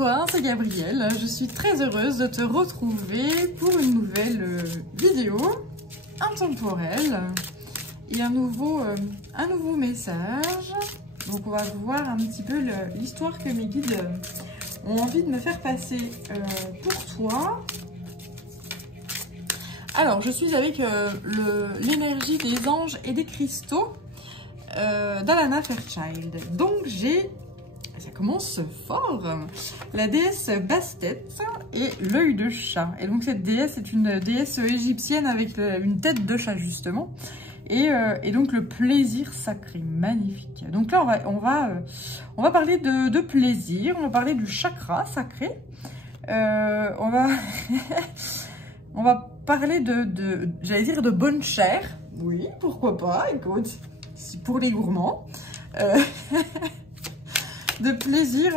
toi, c'est Gabrielle. Je suis très heureuse de te retrouver pour une nouvelle vidéo intemporelle et un nouveau message. Donc on va voir un petit peu l'histoire que mes guides ont envie de me faire passer pour toi. Alors, je suis avec l'énergie des anges et des cristaux d'Alana Fairchild. Donc, ça commence fort, la déesse Bastet et l'œil de chat. Et donc, cette déesse est une déesse égyptienne avec une tête de chat, justement. Et donc, le plaisir sacré, magnifique. Donc là, on va parler de plaisir, on va parler du chakra sacré. On va parler j'allais dire de bonne chair. Oui, pourquoi pas, écoute, pour les gourmands. De plaisir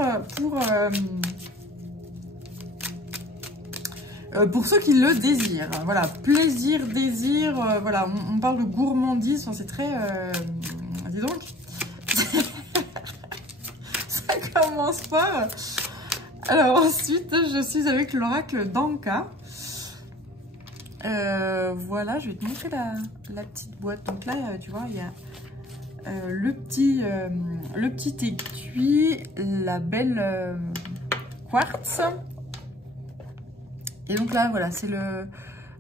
pour ceux qui le désirent. Voilà, plaisir, désir, voilà, on parle de gourmandise, c'est très... dis donc, ça commence pas. Alors ensuite, je suis avec l'oracle d'Anka. Voilà, je vais te montrer la petite boîte. Donc là, tu vois, il y a le petit étui, la belle quartz. Et donc là, voilà, c'est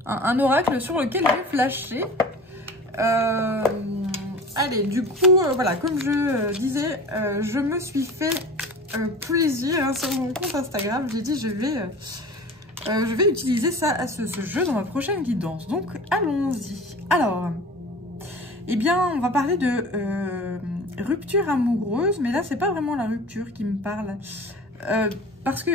un oracle sur lequel j'ai flashé. Allez, du coup, voilà, comme je disais, je me suis fait plaisir sur mon compte Instagram. J'ai dit, je vais utiliser ce jeu dans ma prochaine guidance. Donc, allons-y. Alors, eh bien, on va parler de rupture amoureuse. Mais là, c'est pas vraiment la rupture qui me parle. Parce que,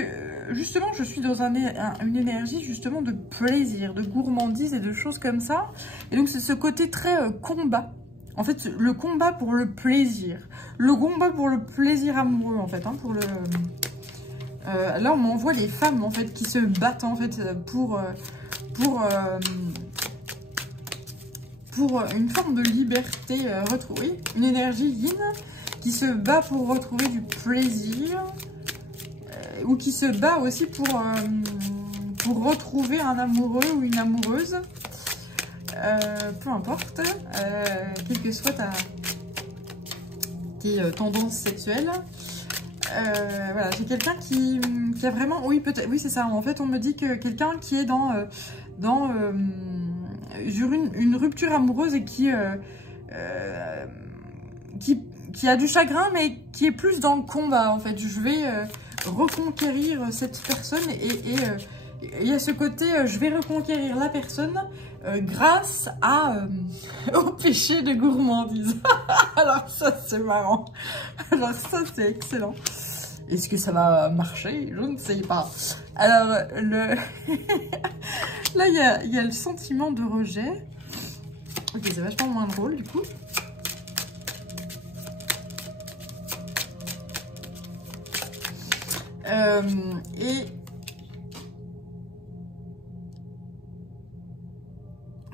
justement, je suis dans une énergie, justement, de plaisir, de gourmandise et de choses comme ça. Et donc, c'est ce côté très combat. En fait, le combat pour le plaisir. Le combat pour le plaisir amoureux, en fait, hein, pour le... là, on m'envoie les femmes, en fait, qui se battent, en fait, pour une forme de liberté retrouvée. Une énergie yin qui se bat pour retrouver du plaisir. Ou qui se bat aussi pour retrouver un amoureux ou une amoureuse. Peu importe. Quelle que soit tes tendances sexuelles. Voilà, j'ai quelqu'un qui a vraiment... Oui, peut-être. Oui, c'est ça. En fait, on me dit que quelqu'un qui est dans une rupture amoureuse et qui a du chagrin, mais qui est plus dans le combat, en fait. Je vais reconquérir cette personne et il y a ce côté, je vais reconquérir la personne grâce au péché de gourmandise. Alors ça, c'est marrant. Alors ça, c'est excellent. Est-ce que ça va marcher? Je ne sais pas. Alors, là, il y a le sentiment de rejet. Ok, c'est vachement moins drôle, du coup.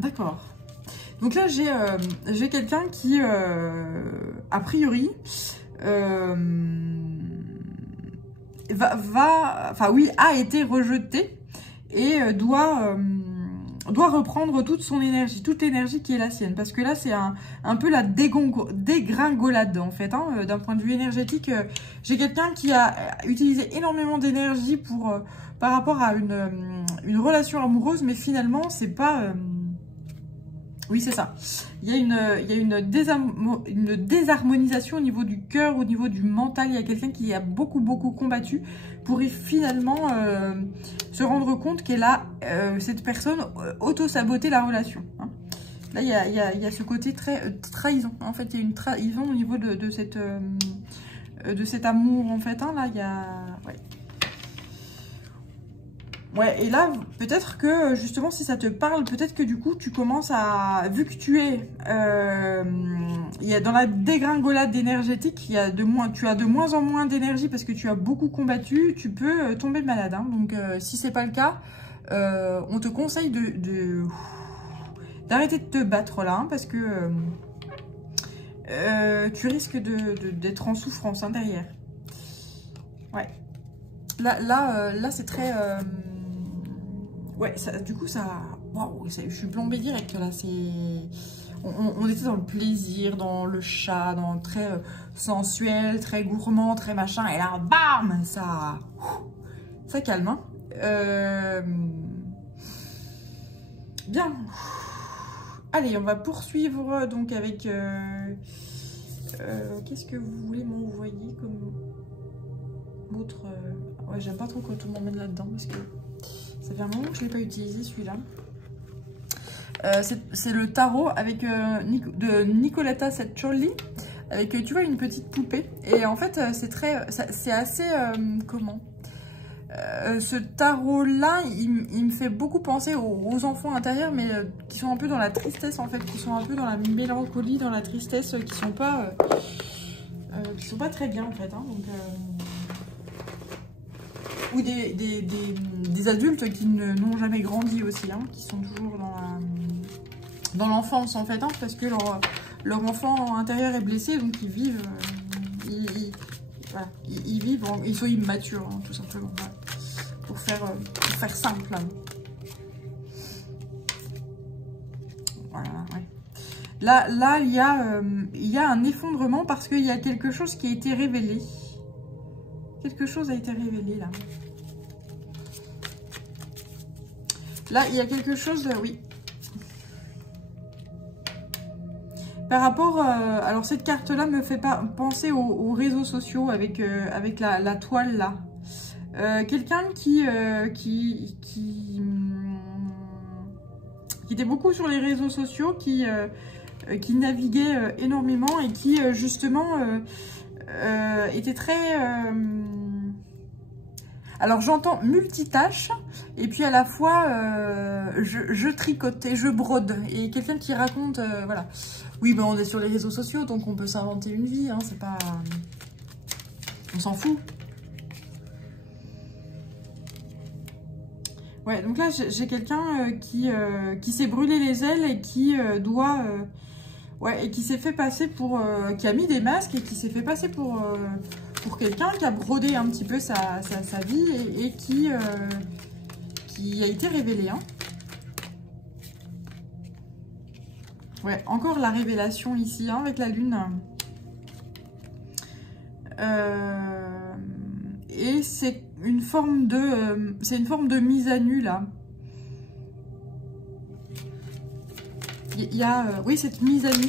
D'accord. Donc là, j'ai quelqu'un qui, a priori, a été rejeté et doit reprendre toute son énergie, toute l'énergie qui est la sienne. Parce que là, c'est un peu la dégringolade, en fait. Hein, d'un point de vue énergétique, j'ai quelqu'un qui a utilisé énormément d'énergie par rapport à une relation amoureuse, mais finalement, c'est pas... Oui, c'est ça. Il y a une désharmonisation au niveau du cœur, au niveau du mental. Il y a quelqu'un qui a beaucoup combattu pour finalement se rendre compte qu'elle a, cette personne, auto-saboté la relation. Hein. Là, il y a ce côté très trahison. En fait, il y a une trahison au niveau de cet amour, en fait. Hein. Là, il y a... Ouais. Ouais, et là, peut-être que, justement, si ça te parle, peut-être que du coup, tu commences à... Vu que tu es... il y a dans la dégringolade énergétique, tu as de moins en moins d'énergie parce que tu as beaucoup combattu, tu peux tomber malade. Hein. Donc, si c'est pas le cas, on te conseille d'arrêter de te battre là, hein, parce que tu risques d'être en souffrance, hein, derrière. Ouais. Là c'est très... ouais, ça, du coup, ça... Waouh, je suis plombée direct, là. On était dans le plaisir, dans le chat, dans le très sensuel, très gourmand, très machin. Et là, bam, ça calme, hein. Bien. Allez, on va poursuivre donc avec... qu'est-ce que vous voulez m'envoyer comme autre... Ouais, j'aime pas trop quand on m'emmène là-dedans parce que ça fait un moment que je ne l'ai pas utilisé celui-là. C'est le tarot avec de Nicoletta Seccioli avec, tu vois, une petite poupée. Et en fait, c'est assez... comment ce tarot-là, il me fait beaucoup penser aux enfants intérieurs, mais qui sont un peu dans la tristesse, en fait, qui sont un peu dans la mélancolie, dans la tristesse, qui sont pas très bien, en fait. Hein, donc, ou des adultes qui n'ont jamais grandi aussi, hein, qui sont toujours dans l'enfance, en fait, hein, parce que leur enfant intérieur est blessé, donc ils vivent... voilà, ils vivent, ils sont immatures, hein, tout simplement. Voilà. Pour faire simple. Voilà, ouais. Là, il y a un effondrement parce qu'il y a quelque chose qui a été révélé. Quelque chose a été révélé, là. Là, il y a quelque chose, oui. Par rapport... alors, cette carte-là me fait penser aux réseaux sociaux avec la toile, là. Quelqu'un qui était beaucoup sur les réseaux sociaux, qui naviguait énormément et qui justement était très... alors j'entends multitâche et puis à la fois je tricote et je brode. Et quelqu'un qui raconte... voilà. Oui, ben on est sur les réseaux sociaux donc on peut s'inventer une vie, hein, c'est pas... on s'en fout. Ouais, donc là, j'ai quelqu'un qui s'est brûlé les ailes et qui doit... ouais, et qui s'est fait passer pour... qui a mis des masques et qui s'est fait passer pour quelqu'un qui a brodé un petit peu sa vie et qui a été révélé. Hein. Ouais, encore la révélation ici, hein, avec la lune. Et c'est une forme de mise à nu, là. Il y a, oui, cette mise à nu.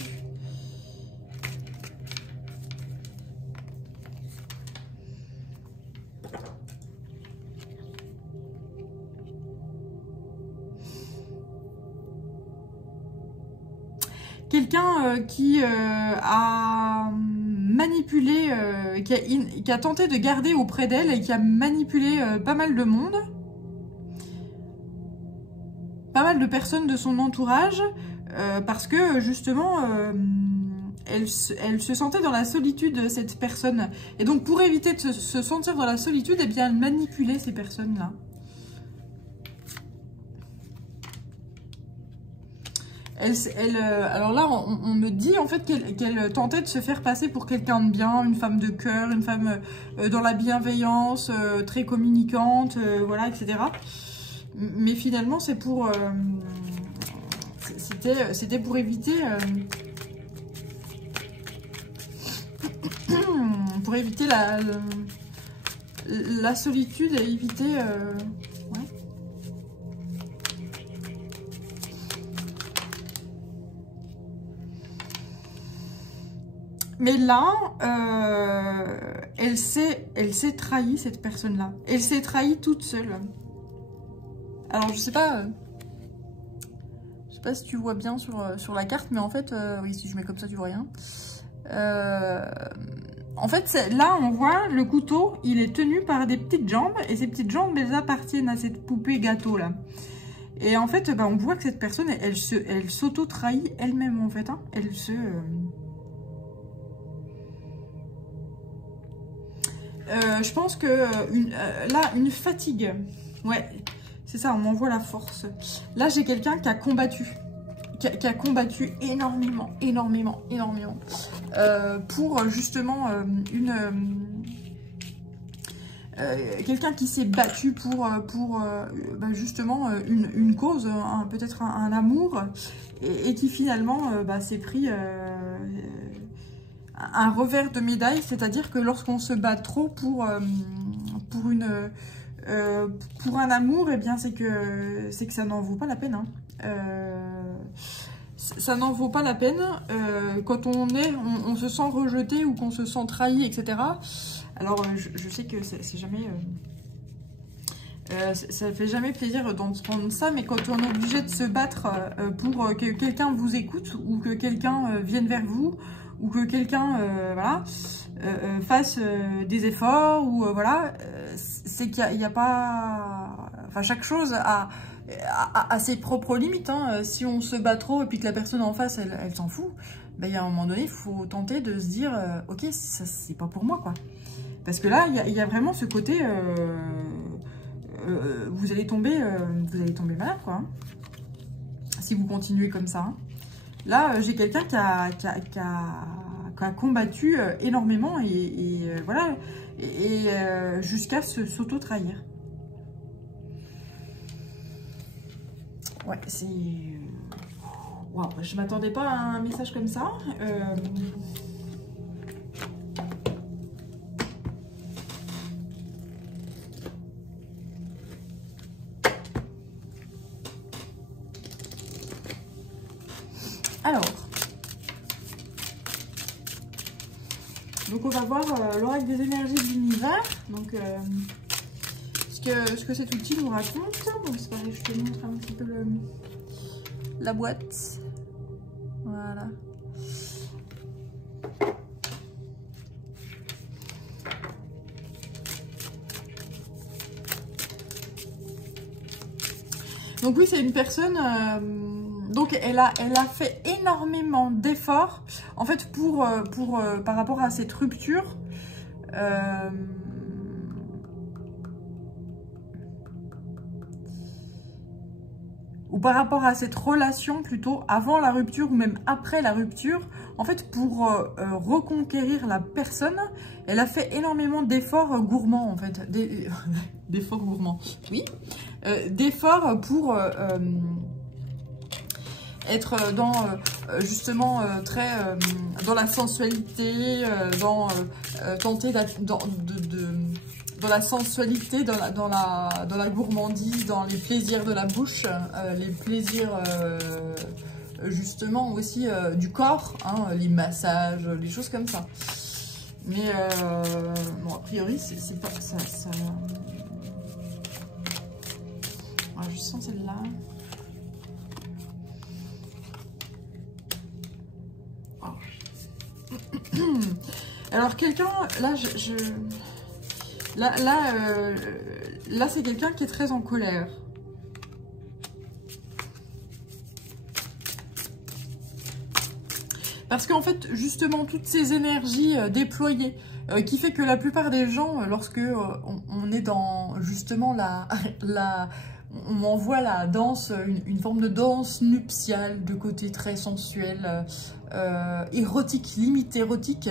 Quelqu'un qui a manipulé, qui a tenté de garder auprès d'elle et qui a manipulé pas mal de monde, pas mal de personnes de son entourage, parce que justement, elle se sentait dans la solitude, cette personne. Et donc pour éviter de se sentir dans la solitude, eh bien elle manipulait ces personnes-là. Alors là, on me dit en fait qu'elle tentait de se faire passer pour quelqu'un de bien, une femme de cœur, une femme dans la bienveillance, très communicante, voilà, etc. Mais finalement, c'est pour... c'était pour éviter... pour éviter la solitude et éviter... ouais. Mais là, elle s'est trahie, cette personne-là. Elle s'est trahie toute seule. Alors, je sais pas si tu vois bien sur la carte, mais en fait, oui, si je mets comme ça, tu vois rien. En fait, là, on voit le couteau, il est tenu par des petites jambes, et ces petites jambes, elles appartiennent à cette poupée gâteau-là. Et en fait, on voit que cette personne, elle s'auto-trahit elle-même, en fait. Hein. Elle se... je pense que là, une fatigue. Ouais, c'est ça, on m'envoie la force. Là, j'ai quelqu'un qui a combattu. Qui a combattu énormément. Pour justement quelqu'un qui s'est battu pour bah, justement une cause, peut-être un amour, et qui finalement bah, s'est pris un revers de médaille, c'est-à-dire que lorsqu'on se bat trop pour un amour, eh bien c'est que ça n'en vaut pas la peine. Hein. Ça n'en vaut pas la peine quand on se sent rejeté ou qu'on se sent trahi, etc. Alors je sais que c'est jamais... ça fait jamais plaisir d'entendre ça, mais quand on est obligé de se battre pour que quelqu'un vous écoute ou que quelqu'un vienne vers vous ou que quelqu'un voilà, fasse des efforts ou voilà, c'est qu'il n'y a pas... Enfin, chaque chose a ses propres limites. Hein. Si on se bat trop et puis que la personne en face, elle s'en fout, ben, à un moment donné, il faut tenter de se dire ok, ça c'est pas pour moi, quoi. Parce que là, il y a vraiment ce côté... vous allez tomber malade, quoi. Hein, si vous continuez comme ça. Hein. Là, j'ai quelqu'un qui a combattu énormément et voilà, et jusqu'à s'auto-trahir. Ouais, c'est... Waouh, je m'attendais pas à un message comme ça. Alors, donc on va voir l'oracle des énergies de l'univers. Donc, ce que cet outil nous raconte. Donc, c'est pareil, je te montre un petit peu la boîte. Voilà. Donc oui, c'est une personne... donc elle a fait énormément d'efforts en fait par rapport à cette rupture. Ou par rapport à cette relation plutôt avant la rupture ou même après la rupture, en fait pour reconquérir la personne, elle a fait énormément d'efforts gourmands en fait, d'efforts gourmands, oui, d'efforts pour être dans justement très dans la sensualité, tenter dans la sensualité, dans la gourmandise, dans les plaisirs de la bouche, les plaisirs justement aussi du corps, hein, les massages, les choses comme ça. Mais bon, a priori, c'est pas ça. Ah, je sens celle-là. Oh. Alors quelqu'un, là, Là, c'est quelqu'un qui est très en colère. Parce qu'en fait, justement, toutes ces énergies déployées, qui fait que la plupart des gens, lorsque on est dans, justement, on envoie la danse, une forme de danse nuptiale, de côté très sensuel, érotique, limite érotique,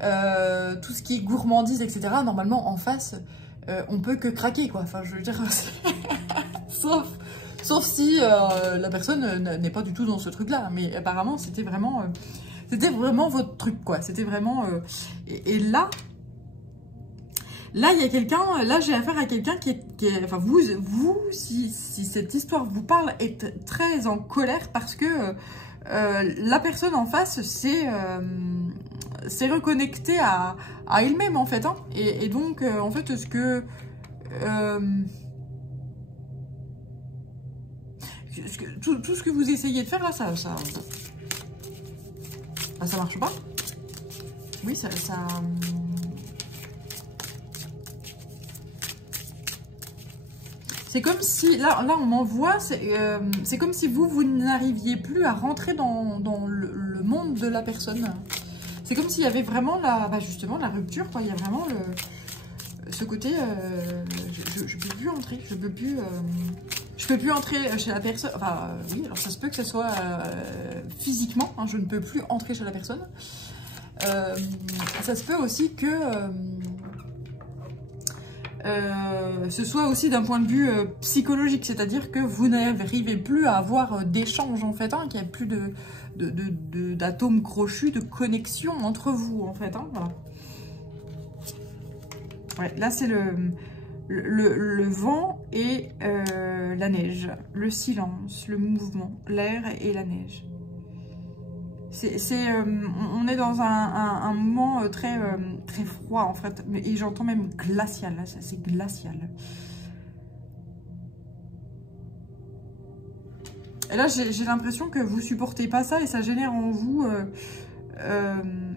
tout ce qui est gourmandise, etc. Normalement, en face, on peut que craquer, quoi. Enfin, je veux dire, sauf si la personne n'est pas du tout dans ce truc-là. Mais apparemment, c'était vraiment votre truc, quoi. C'était vraiment... et là, il y a quelqu'un... Là, j'ai affaire à quelqu'un qui est... Enfin, vous si cette histoire vous parle, est très en colère parce que la personne en face, c'est reconnecté à elle-même, en fait. Hein. Et donc, en fait, ce que... tout ce que vous essayez de faire, là, ça marche pas. Oui, ça... C'est comme si... Là on m'envoie... C'est comme si vous n'arriviez plus à rentrer dans le monde de la personne. C'est comme s'il y avait vraiment justement la rupture, quoi. Il y a vraiment ce côté... je peux plus entrer. Je peux plus entrer chez la personne. Enfin, oui, alors ça se peut que ce soit physiquement. Hein, je ne peux plus entrer chez la personne. Ça se peut aussi que... ce soit aussi d'un point de vue psychologique, c'est-à-dire que vous n'arrivez plus à avoir d'échange en fait, hein, qu'il n'y a plus d'atomes crochus, de connexion entre vous en fait, hein, voilà. Ouais, là c'est le vent et la neige, le silence, le mouvement, l'air et la neige. On est dans un moment très froid en fait, et j'entends même glacial, là, c'est glacial. Et là j'ai l'impression que vous supportez pas ça et ça génère en vous,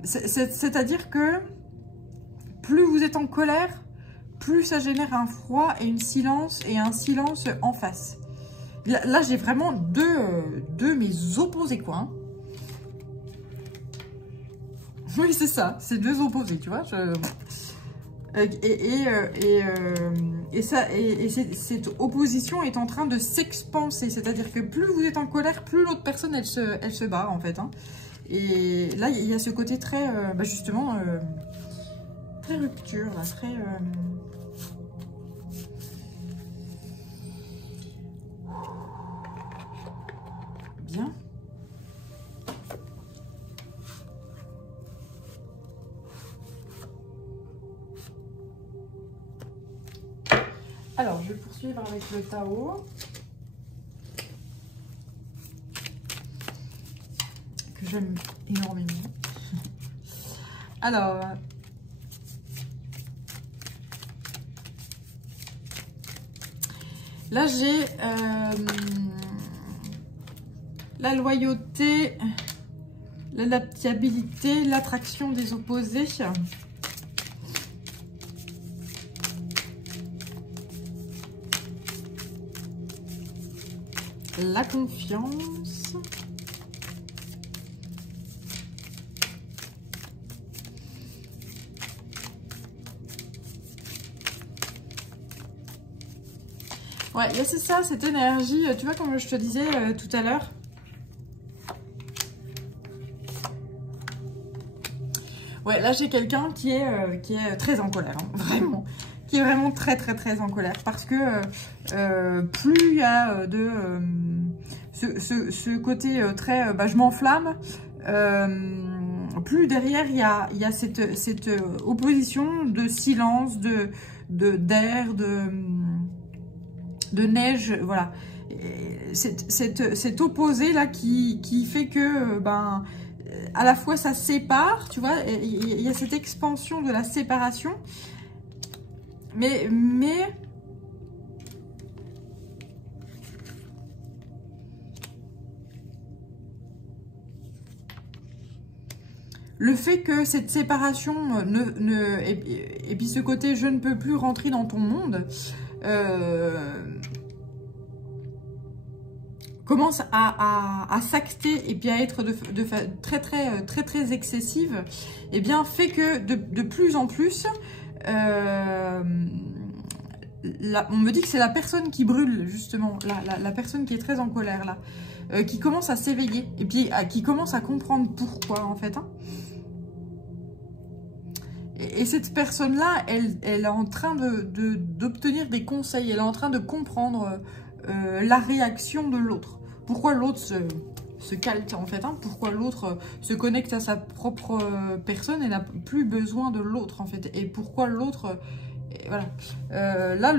c'est-à-dire que plus vous êtes en colère, plus ça génère un froid et un silence en face. Là j'ai vraiment deux mes opposés quoi. Hein. Oui, c'est ça, c'est deux opposés, tu vois. Cette opposition est en train de s'expanser, c'est-à-dire que plus vous êtes en colère, plus l'autre personne, elle se barre, en fait. Hein. Et là, il y a ce côté très, justement, très rupture, là, très... Bien. Alors, je vais poursuivre avec le Tao. Que j'aime énormément. Alors... Là, j'ai la loyauté, l'adaptabilité, l'attraction des opposés. La confiance. Ouais, c'est ça, cette énergie, tu vois, comme je te disais tout à l'heure. Ouais, là, j'ai quelqu'un qui est très en colère, hein, vraiment. Qui est vraiment très en colère. Parce que plus il y a ce côté très, je m'enflamme, plus derrière, il y a cette opposition de silence, d'air, de neige, voilà. Cet opposé là qui fait que à la fois ça sépare, tu vois, il y a cette expansion de la séparation, mais le fait que cette séparation et puis ce côté je ne peux plus rentrer dans ton monde commence à s'acter et puis à être très excessive, et bien fait que de plus en plus on me dit que c'est la personne qui brûle justement, la personne qui est très en colère là, qui commence à s'éveiller et puis qui commence à comprendre pourquoi en fait, hein. Et cette personne-là, elle est en train d'obtenir des conseils, elle est en train de comprendre la réaction de l'autre. Pourquoi l'autre se calte en fait, hein, pourquoi l'autre se connecte à sa propre personne et n'a plus besoin de l'autre en fait. Et pourquoi l'autre... Voilà. Là,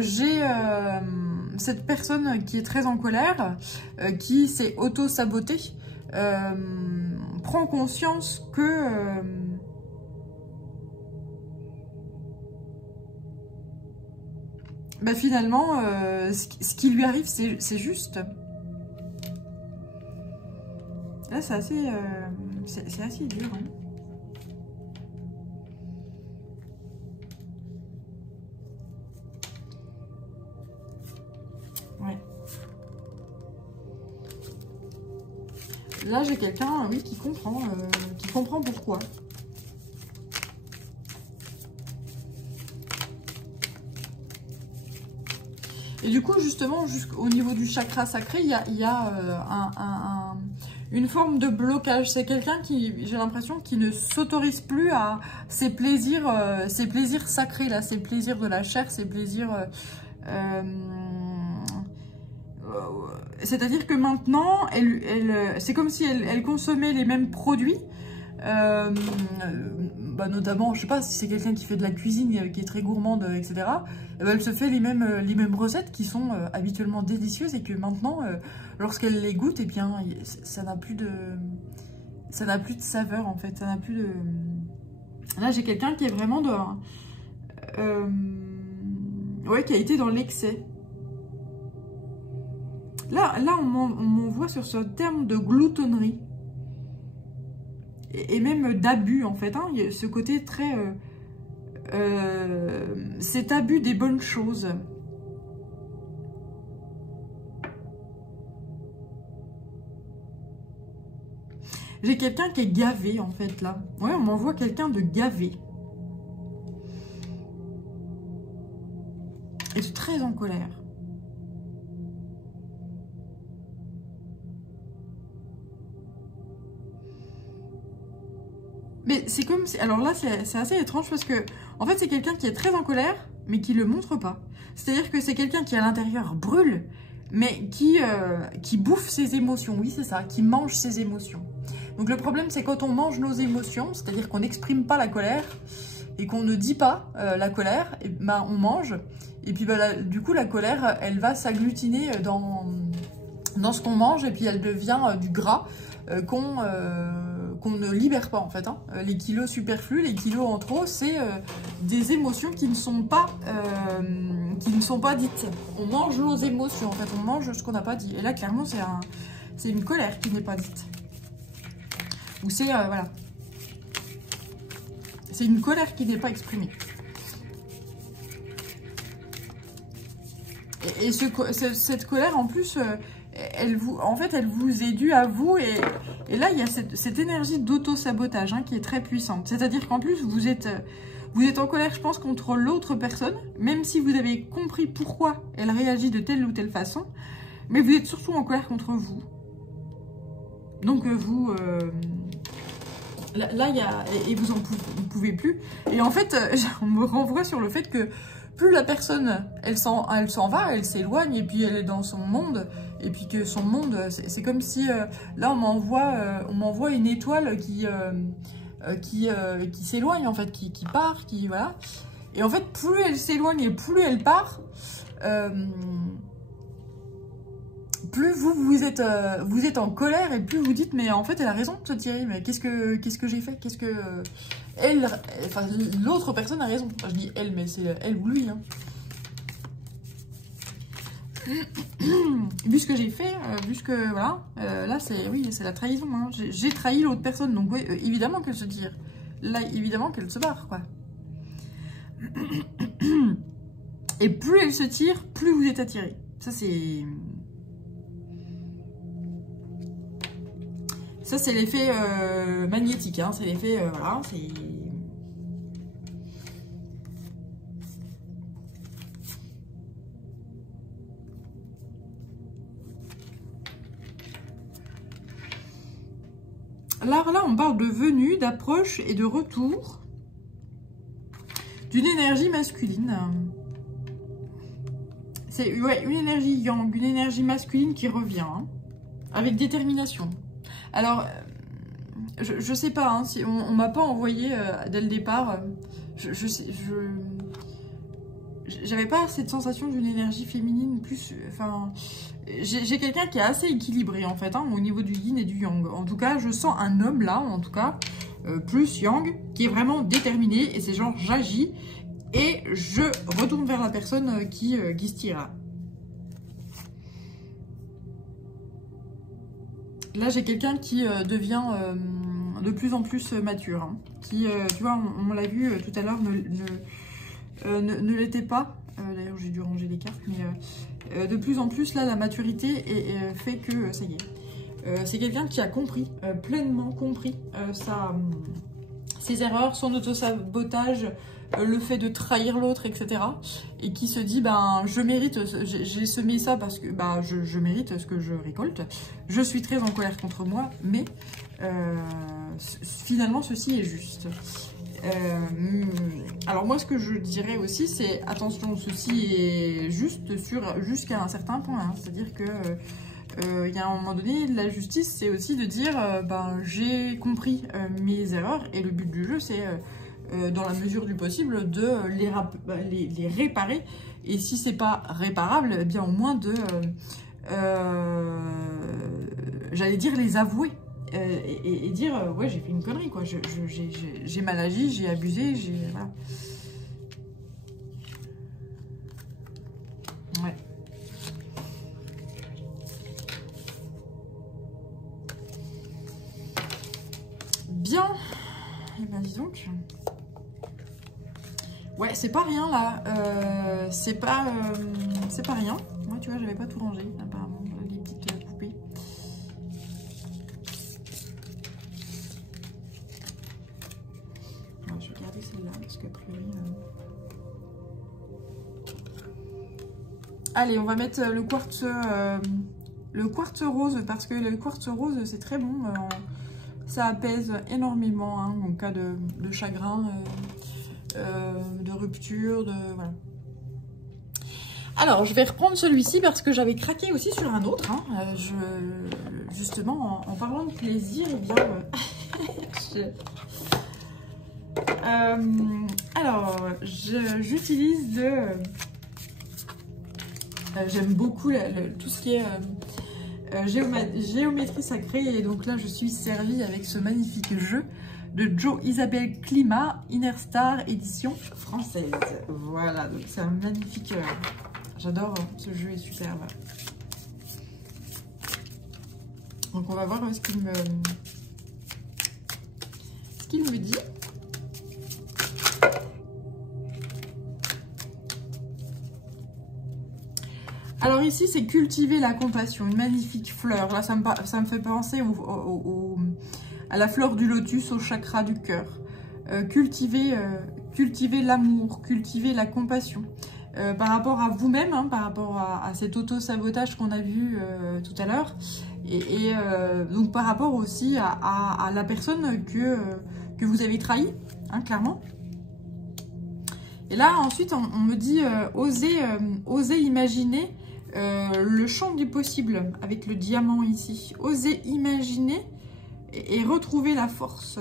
j'ai cette personne qui est très en colère, qui s'est auto-sabotée, prend conscience que finalement ce qui lui arrive c'est juste. Là c'est assez dur, hein. Ouais. Là, j'ai quelqu'un, oui, qui comprend pourquoi. Et du coup, justement, jusqu'au niveau du chakra sacré, il y a une forme de blocage. C'est quelqu'un qui, j'ai l'impression, qui ne s'autorise plus à ses plaisirs sacrés, là, ses plaisirs de la chair, ses plaisirs... c'est-à-dire que maintenant, c'est comme si elle consommait les mêmes produits. Bah notamment, je sais pas, si c'est quelqu'un qui fait de la cuisine, qui est très gourmande, etc. Et bah elle se fait les mêmes recettes qui sont habituellement délicieuses et que maintenant, lorsqu'elle les goûte, et bien, ça n'a plus de saveur en fait, ça n'a plus de... Là, j'ai quelqu'un qui est vraiment ouais, qui a été dans l'excès. Là, on m'envoie sur ce terme de gloutonnerie. Et même d'abus, en fait. Hein. Il y a ce côté très... cet abus des bonnes choses. J'ai quelqu'un qui est gavé, en fait, là. Ouais, on m'envoie quelqu'un de gavé. Et de très en colère. Mais c'est comme si... Alors là, c'est assez étrange parce que... En fait, c'est quelqu'un qui est très en colère, mais qui ne le montre pas. C'est-à-dire que c'est quelqu'un qui, à l'intérieur, brûle, mais qui bouffe ses émotions. Oui, c'est ça, qui mange ses émotions. Donc le problème, c'est quand on mange nos émotions, c'est-à-dire qu'on n'exprime pas la colère, et qu'on ne dit pas la colère, et ben, on mange. Et puis bah, du coup, la colère, elle va s'agglutiner dans ce qu'on mange, et puis elle devient du gras qu'on ne libère pas en fait. Hein. Les kilos superflus, les kilos en trop, c'est des émotions qui ne sont pas dites. On mange nos émotions en fait, on mange ce qu'on n'a pas dit. Et là clairement c'est une colère qui n'est pas dite. Ou c'est voilà. C'est une colère qui n'est pas exprimée. Et cette colère en plus... en fait, elle vous est due à vous et là, il y a cette énergie d'auto-sabotage hein, qui est très puissante. C'est-à-dire qu'en plus, vous êtes en colère, je pense, contre l'autre personne, même si vous avez compris pourquoi elle réagit de telle ou telle façon, mais vous êtes surtout en colère contre vous. Donc, là, il y a... Et vous en pouvez plus. Et en fait, on me renvoie sur le fait que plus la personne, elle s'en va, elle s'éloigne, et puis elle est dans son monde, et puis que son monde, c'est comme si, là, on m'envoie une étoile qui s'éloigne, en fait, qui part, voilà. Et en fait, plus elle s'éloigne et plus elle part, plus vous êtes en colère, et plus vous dites, mais en fait, elle a raison, ce Thierry, mais qu'est-ce que j'ai fait? Qu'est-ce que... Enfin, l'autre personne a raison. Enfin, je dis elle, mais c'est elle ou lui. Hein. Vu ce que j'ai fait, vu ce que... Voilà, là, c'est la trahison. Hein. J'ai trahi l'autre personne, donc oui, évidemment qu'elle se tire. Là, évidemment qu'elle se barre, quoi. Et plus elle se tire, plus vous êtes attiré. Ça, c'est... Ça, c'est l'effet magnétique, hein. C'est l'effet, voilà, c'est... Alors là, on parle de venue, d'approche et de retour d'une énergie masculine. C'est ouais, une énergie yang, une énergie masculine qui revient, hein, avec détermination. Alors, je sais pas, hein, si on m'a pas envoyé dès le départ, j'avais pas cette sensation d'une énergie féminine plus, enfin, j'ai quelqu'un qui est assez équilibré en fait, hein, au niveau du yin et du yang. En tout cas, je sens un homme là, en tout cas, plus yang, qui est vraiment déterminé, et c'est genre, j'agis, et je retourne vers la personne qui se tire là. Là, j'ai quelqu'un qui devient de plus en plus mature. Hein, qui, tu vois, on l'a vu tout à l'heure, ne l'était pas. D'ailleurs, j'ai dû ranger les cartes. Mais de plus en plus, là, la maturité fait que, ça y est. C'est quelqu'un qui a compris, pleinement compris ses erreurs, son auto-sabotage, le fait de trahir l'autre, etc. Et qui se dit, ben, je mérite, j'ai semé ça parce que ben, je mérite ce que je récolte. Je suis très en colère contre moi, mais finalement, ceci est juste. Alors moi, ce que je dirais aussi, c'est, attention, ceci est juste jusqu'à un certain point. Hein. C'est-à-dire que il y a un moment donné, la justice, c'est aussi de dire, ben, j'ai compris mes erreurs, et le but du jeu, c'est... dans la mesure du possible, de les réparer. Et si c'est pas réparable, eh bien au moins de, j'allais dire, les avouer. Et dire, ouais, j'ai fait une connerie, quoi. J'ai mal agi, j'ai abusé, voilà. Ouais. Bien. Eh ben, dis donc. Ouais, c'est pas rien là, c'est pas rien. Moi, tu vois, j'avais pas tout rangé, apparemment, les petites poupées. Ouais, je vais garder celle-là, parce qu'a priori... Allez, on va mettre le quartz rose, parce que le quartz rose, c'est très bon. Ça apaise énormément, hein, en cas de chagrin. De rupture, voilà. Alors, je vais reprendre celui-ci parce que j'avais craqué aussi sur un autre. Hein. Justement, en parlant de plaisir, eh bien, alors, j'utilise j'aime beaucoup tout ce qui est géométrie sacrée. Et donc là, je suis servie avec ce magnifique jeu de Jo Isabelle Climat, Inner Star, édition française. Voilà, donc c'est un magnifique... j'adore, ce jeu est superbe. Donc on va voir ce qu'il me dit. Alors ici, c'est cultiver la compassion, une magnifique fleur. Là, ça me fait penser à la fleur du lotus, au chakra du cœur. Cultiver l'amour, cultiver la compassion. Par rapport à vous-même, hein, par rapport à cet auto-sabotage qu'on a vu tout à l'heure. Et donc par rapport aussi à la personne que vous avez trahi, hein, clairement. Et là, ensuite, on me dit oser imaginer le champ du possible avec le diamant ici. Oser imaginer et retrouver la force.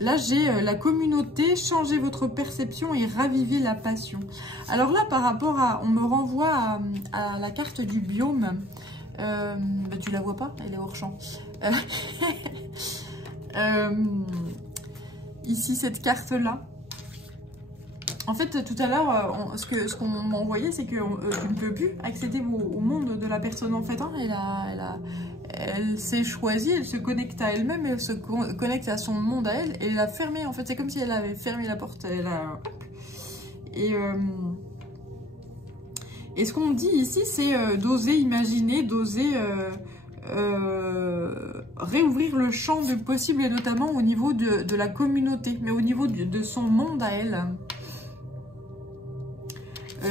Là, j'ai la communauté, changer votre perception et raviver la passion. Alors là, par rapport à... On me renvoie à la carte du biome. Bah, tu la vois pas, elle est hors champ. Ici, cette carte-là. En fait, tout à l'heure, ce qu'on m'a envoyé, c'est que tu ne peux plus accéder au monde de la personne, en fait. Hein. Elle s'est choisie, elle se connecte à elle-même, elle se connecte à son monde à elle, et elle a fermé, en fait. C'est comme si elle avait fermé la porte. Et ce qu'on dit ici, c'est d'oser imaginer, d'oser... réouvrir le champ de possible, et notamment au niveau de la communauté, mais au niveau de son monde à elle.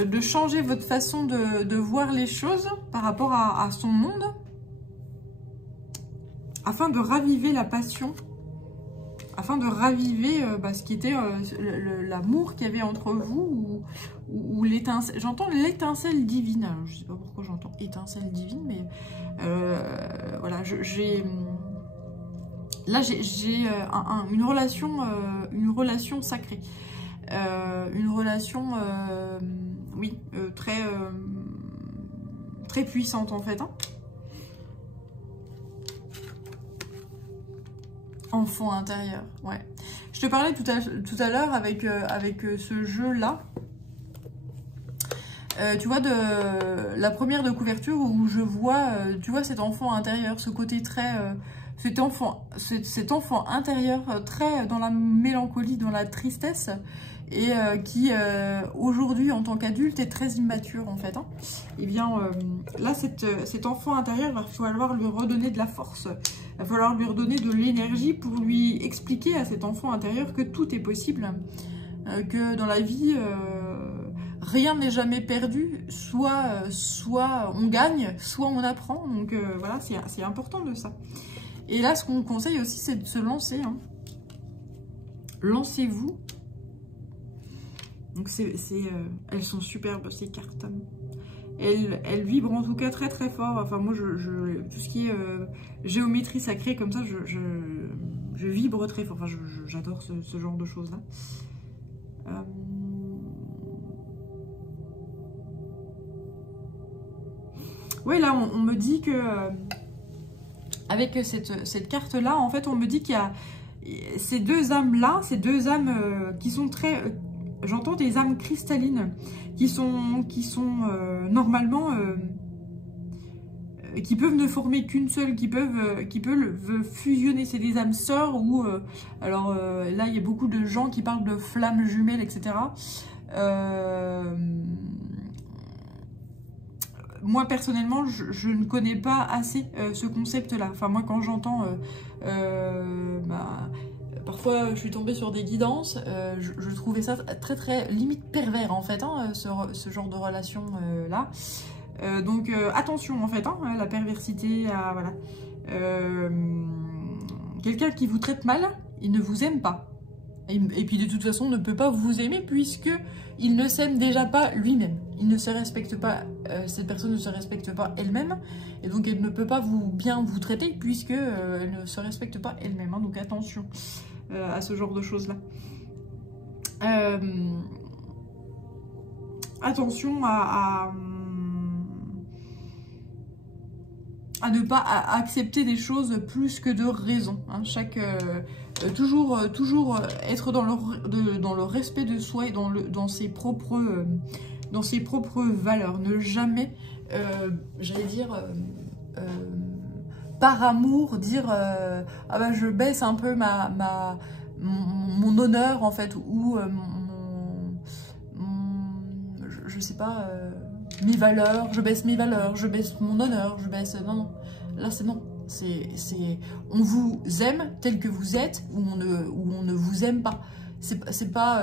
De changer votre façon de voir les choses par rapport à son monde, afin de raviver la passion, afin de raviver ce qui était l'amour qu'il y avait entre vous, ou l'étincelle. J'entends l'étincelle divine. Alors, je ne sais pas pourquoi j'entends étincelle divine, mais voilà, là j'ai une relation sacrée, une relation oui, très puissante, en fait, hein. Enfant intérieur, ouais. Je te parlais tout à l'heure avec ce jeu-là. Tu vois, de la première de couverture où je vois, tu vois, cet enfant intérieur, ce côté très cet enfant intérieur très dans la mélancolie, dans la tristesse, et qui aujourd'hui en tant qu'adulte est très immature en fait. Hein. Et bien là cet enfant intérieur, il va falloir lui redonner de la force, il va falloir lui redonner de l'énergie pour lui expliquer à cet enfant intérieur que tout est possible, que dans la vie rien n'est jamais perdu, soit on gagne, soit on apprend, donc voilà, c'est important de ça. Et là ce qu'on conseille aussi c'est de se lancer, hein. Lancez-vous. Donc elles sont superbes ces cartes. Elles vibrent en tout cas très très fort. Enfin moi tout ce qui est géométrie sacrée comme ça, je vibre très fort. Enfin j'adore ce genre de choses là. Oui là on me dit que avec cette carte là en fait on me dit qu'il y a ces deux âmes là, ces deux âmes qui sont très... J'entends des âmes cristallines qui sont normalement qui peuvent ne former qu'une seule, qui peuvent fusionner. C'est des âmes sœurs ou alors là il y a beaucoup de gens qui parlent de flammes jumelles, etc. Moi personnellement je ne connais pas assez ce concept là. Enfin moi quand j'entends parfois je suis tombée sur des guidances, je trouvais ça très très limite pervers en fait, hein, ce genre de relation là. Donc attention en fait, hein, la perversité, voilà. Quelqu'un qui vous traite mal, il ne vous aime pas. Et puis de toute façon ne peut pas vous aimer puisque il ne s'aime déjà pas lui-même. Il ne se respecte pas, cette personne ne se respecte pas elle-même. Et donc elle ne peut pas bien vous traiter puisque elle ne se respecte pas elle-même. Hein, donc attention à ce genre de choses-là. Attention à ne pas accepter des choses plus que de raison. Hein. Toujours être dans le respect de soi et dans ses propres valeurs. Ne jamais, j'allais dire, par amour, dire ah ben je baisse un peu mon honneur en fait, ou je sais pas, mes valeurs, je baisse mon honneur, je baisse... Non, là c'est non. On vous aime tel que vous êtes, ou on ne vous aime pas. C'est pas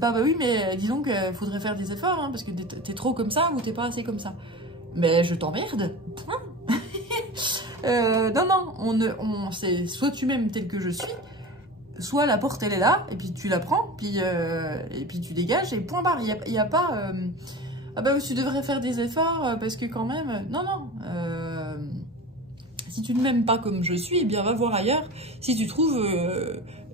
bah oui, mais disons qu'il faudrait faire des efforts, hein, parce que t'es trop comme ça ou t'es pas assez comme ça. Mais je t'emmerde. Non, c'est soit tu m'aimes tel que je suis, soit la porte elle est là, et puis tu la prends, et puis tu dégages, et point barre. Il y a pas... ah bah tu devrais faire des efforts, parce que quand même... Non. Si tu ne m'aimes pas comme je suis, eh bien va voir ailleurs si tu trouves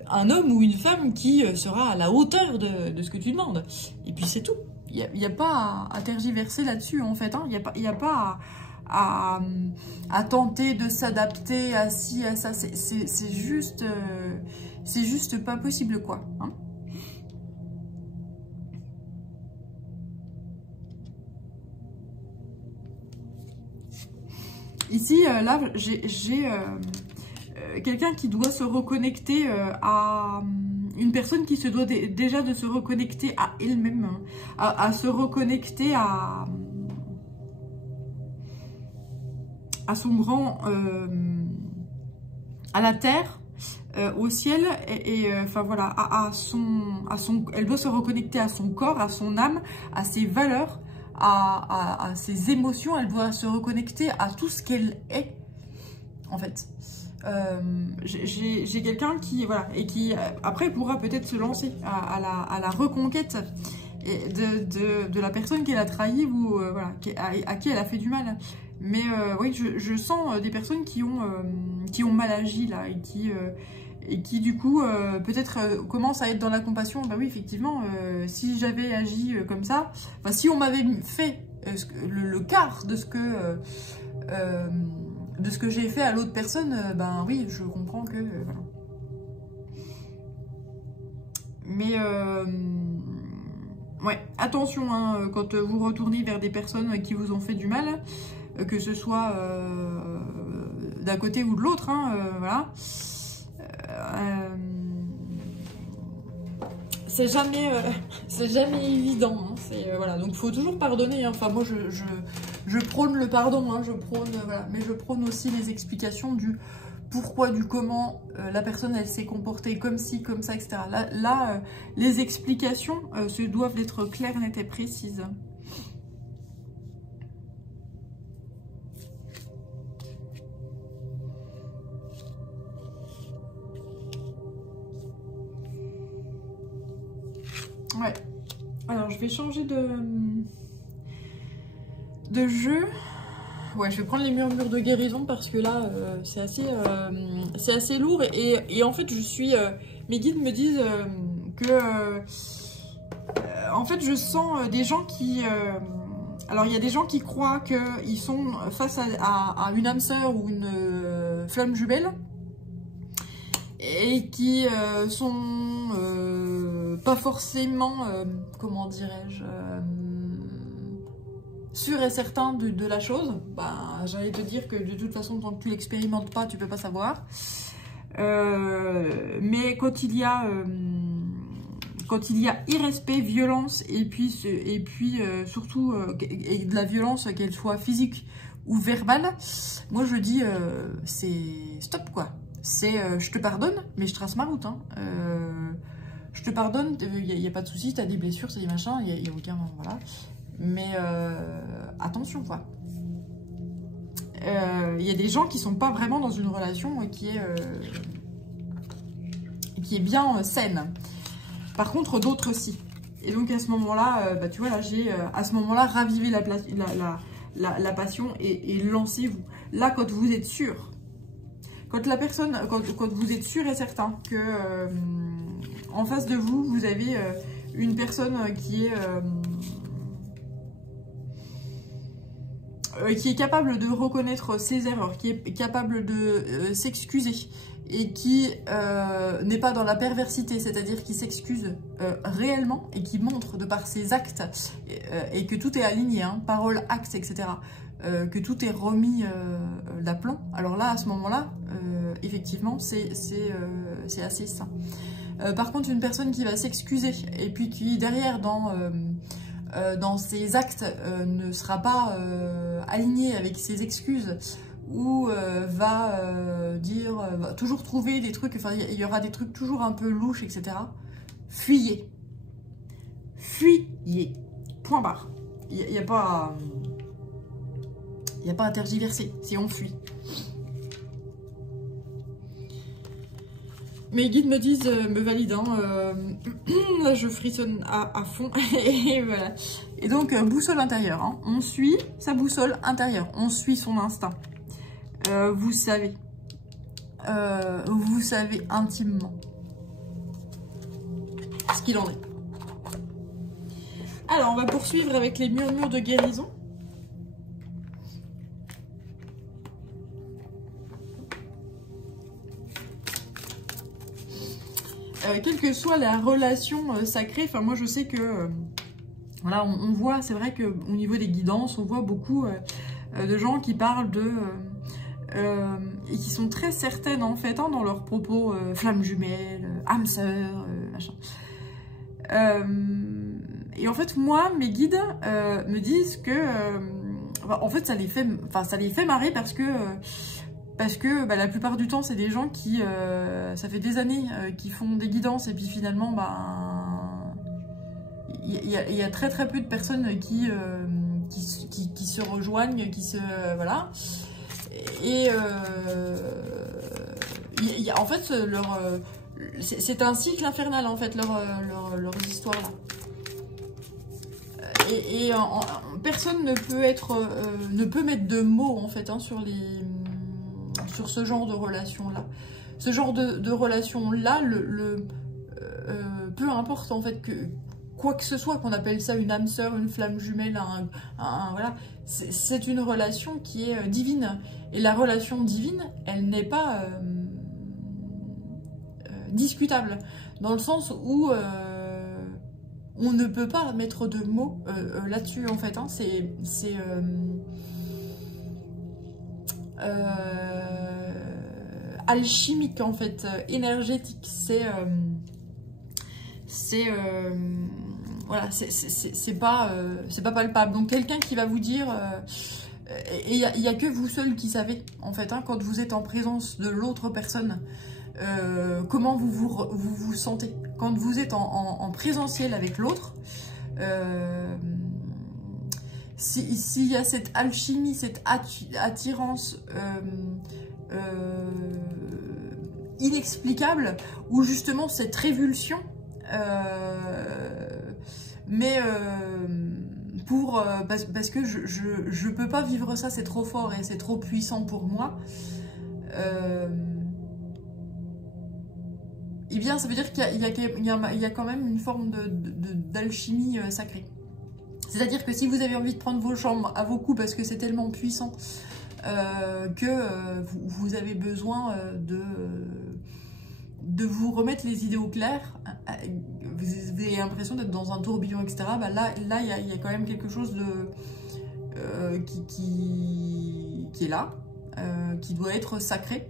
un homme ou une femme qui sera à la hauteur de ce que tu demandes. Et puis c'est tout. Il n'y a pas à tergiverser là-dessus en fait. Hein. Il n'y a pas à tenter de s'adapter à ci, à ça. C'est juste pas possible quoi. Hein. Ici, là, j'ai quelqu'un qui doit se reconnecter à une personne qui se doit déjà de se reconnecter à elle-même, hein, à se reconnecter à son grand, à la terre, au ciel, enfin voilà, elle doit se reconnecter à son corps, à son âme, à ses valeurs, à ses émotions. Elle doit se reconnecter à tout ce qu'elle est en fait. J'ai quelqu'un qui voilà, et qui après pourra peut-être se lancer à la reconquête de la personne qu'elle a trahi ou voilà, à qui elle a fait du mal. Mais oui, je sens des personnes qui ont mal agi là, et qui du coup peut-être commencent à être dans la compassion. Bah oui, effectivement, si j'avais agi comme ça, enfin si on m'avait fait le quart de ce que j'ai fait à l'autre personne, ben oui, je comprends que voilà. Mais ouais, attention hein, quand vous retournez vers des personnes qui vous ont fait du mal, que ce soit d'un côté ou de l'autre, hein, voilà. C'est jamais évident, hein, voilà. Donc il faut toujours pardonner, hein. Enfin moi je prône le pardon, hein, voilà. Mais je prône aussi les explications du pourquoi, du comment la personne elle s'est comportée comme ci, comme ça, etc. Là les explications se doivent d'être claires, nettes et précises. Ouais. Alors je vais changer de jeu. Ouais, je vais prendre les murmures de guérison parce que là, c'est assez lourd. Et en fait, mes guides me disent que... en fait, je sens des gens qui... alors, il y a des gens qui croient qu'ils sont face à une âme sœur ou une flamme jumelle. Et qui sont pas forcément... comment dirais-je sûr et certain de la chose. Bah, j'allais te dire que de toute façon, tant que tu l'expérimentes pas, tu peux pas savoir. Mais quand il y a irrespect, violence, et puis surtout et de la violence, qu'elle soit physique ou verbale, moi je dis c'est stop quoi. C'est je te pardonne, mais je trace ma route. Hein. Je te pardonne, il n'y a pas de souci, tu as des blessures, c'est des machins, il n'y a aucun... Voilà. Mais attention quoi. Il y a des gens qui sont pas vraiment dans une relation qui est bien saine. Par contre, d'autres si. Et donc à ce moment-là, bah, tu vois, là j'ai à ce moment-là ravivé la passion et lancez-vous. Là, quand vous êtes sûr, quand vous êtes sûr et certain que en face de vous, vous avez une personne qui est capable de reconnaître ses erreurs, qui est capable de s'excuser et qui n'est pas dans la perversité, c'est-à-dire qui s'excuse réellement et qui montre de par ses actes et que tout est aligné, hein, paroles, actes, etc., que tout est remis d'aplomb. Alors là, à ce moment-là, effectivement, c'est assez sain. Par contre, une personne qui va s'excuser et puis qui, derrière, dans ses actes, ne sera pas aligné avec ses excuses ou va toujours trouver des trucs, enfin il y aura des trucs toujours un peu louches, etc. Fuyez. Fuyez. Point barre. Il n'y a pas à tergiverser, si on fuit. Mes guides me disent, me valident, hein, là je frissonne à fond, et voilà. Et donc, boussole intérieure, hein. On suit sa boussole intérieure, on suit son instinct. Vous savez intimement ce qu'il en est. Alors, on va poursuivre avec les murmures de guérison. Quelle que soit la relation sacrée, enfin moi je sais que voilà, on voit, c'est vrai qu'au niveau des guidances, on voit beaucoup de gens qui parlent et qui sont très certaines en fait, hein, dans leurs propos, flamme jumelle, âme sœur, machin. Et en fait moi, mes guides me disent que en fait ça les fait marrer parce que bah, la plupart du temps, c'est des gens qui, ça fait des années qui font des guidances et puis finalement, bah, il y a très très peu de personnes qui se rejoignent, voilà. Et en fait, c'est un cycle infernal en fait, leurs histoires là. Et personne ne peut mettre de mots en fait, hein, sur ce genre de relation-là. Ce genre de relation-là, peu importe en fait que quoi que ce soit, qu'on appelle ça une âme sœur, une flamme jumelle, voilà, c'est une relation qui est divine. Et la relation divine, elle n'est pas discutable, dans le sens où on ne peut pas mettre de mots là-dessus en fait, hein. alchimique en fait, énergétique. Voilà, c'est pas palpable. Donc quelqu'un qui va vous dire, et il n'y a que vous seul qui savez en fait, hein, quand vous êtes en présence de l'autre personne, comment vous sentez. Quand vous êtes en présentiel avec l'autre, s'il y a cette alchimie, cette attirance inexplicable, ou justement cette révulsion, parce que je peux pas vivre ça, c'est trop fort et c'est trop puissant pour moi, eh bien ça veut dire qu'il y a quand même une forme d'alchimie sacrée. C'est-à-dire que si vous avez envie de prendre vos jambes à vos coups parce que c'est tellement puissant que vous avez besoin de vous remettre les idées au clair, vous avez l'impression d'être dans un tourbillon, etc. Bah là, il y a quand même quelque chose qui est là, qui doit être sacré.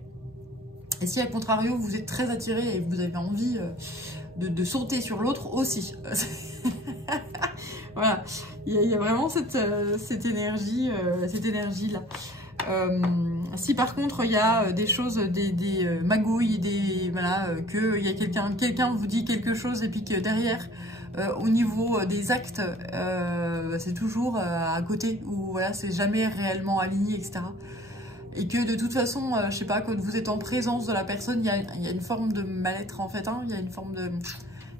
Et si à contrario, vous êtes très attiré et vous avez envie de sauter sur l'autre aussi. Voilà, il y a vraiment cette énergie-là. Si par contre il y a des choses, des magouilles, voilà, que il y a quelqu'un vous dit quelque chose et puis que derrière, au niveau des actes, c'est toujours à côté, ou voilà, c'est jamais réellement aligné, etc. Et que de toute façon, je sais pas, quand vous êtes en présence de la personne, il y a une forme de mal-être en fait, hein, il y a une forme de,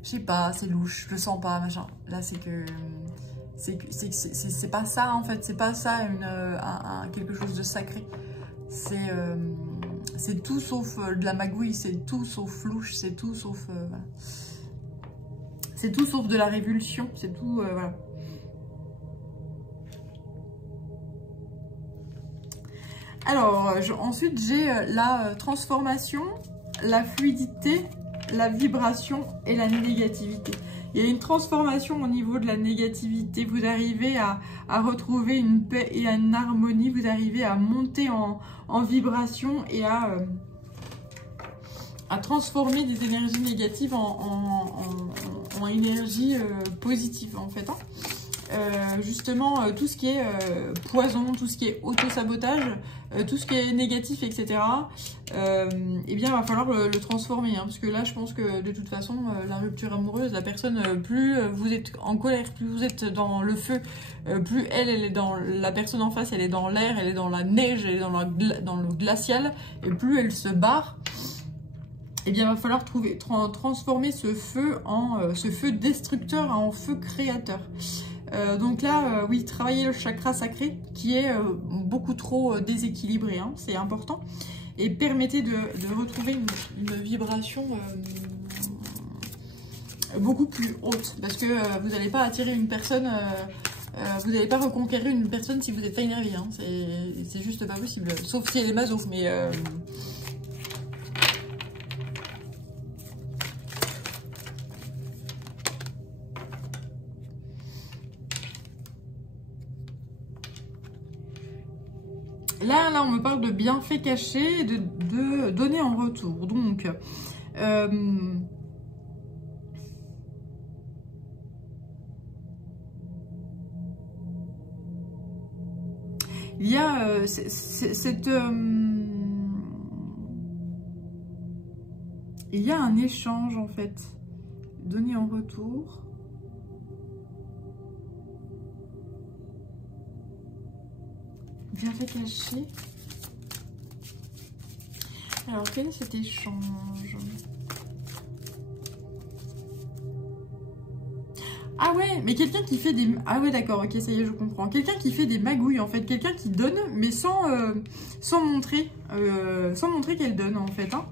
je sais pas, c'est louche, je le sens pas, machin. Là c'est que c'est pas ça en fait, c'est pas ça quelque chose de sacré. C'est tout sauf de la magouille, c'est tout sauf louche, c'est tout sauf voilà. C'est tout sauf de la révulsion, c'est tout voilà. Alors ensuite j'ai la transformation, la fluidité, la vibration et la négativité. Il y a une transformation au niveau de la négativité, vous arrivez à retrouver une paix et une harmonie, vous arrivez à monter en vibration et à transformer des énergies négatives en énergie positive en fait, hein. Justement tout ce qui est poison, tout ce qui est auto-sabotage, tout ce qui est négatif, etc. Eh bien, il va falloir le transformer, hein, parce que là, je pense que de toute façon, la rupture amoureuse, la personne, plus vous êtes en colère, plus vous êtes dans le feu, plus elle est dans la personne en face, elle est dans l'air, elle est dans la neige, elle est dans le glacial, et plus elle se barre. Eh bien, il va falloir transformer ce feu ce feu destructeur en feu créateur. Donc là, oui, travailler le chakra sacré qui est beaucoup trop déséquilibré, hein, c'est important. Et permettez de retrouver une vibration beaucoup plus haute. Parce que vous n'allez pas attirer une personne, vous n'allez pas reconquérir une personne si vous n'êtes pas énervé. Hein, c'est juste pas possible. Sauf si elle est maso, mais... Là, on me parle de bienfaits cachés, de donner en retour. Donc, il y a il y a un échange en fait, donner en retour. Bienfait caché. Alors, quel est cet échange? Ah ouais, mais quelqu'un qui fait des... Ah ouais, d'accord, ok, ça y est, je comprends. Quelqu'un qui fait des magouilles, en fait. Quelqu'un qui donne, mais sans montrer qu'elle donne, en fait. Hein.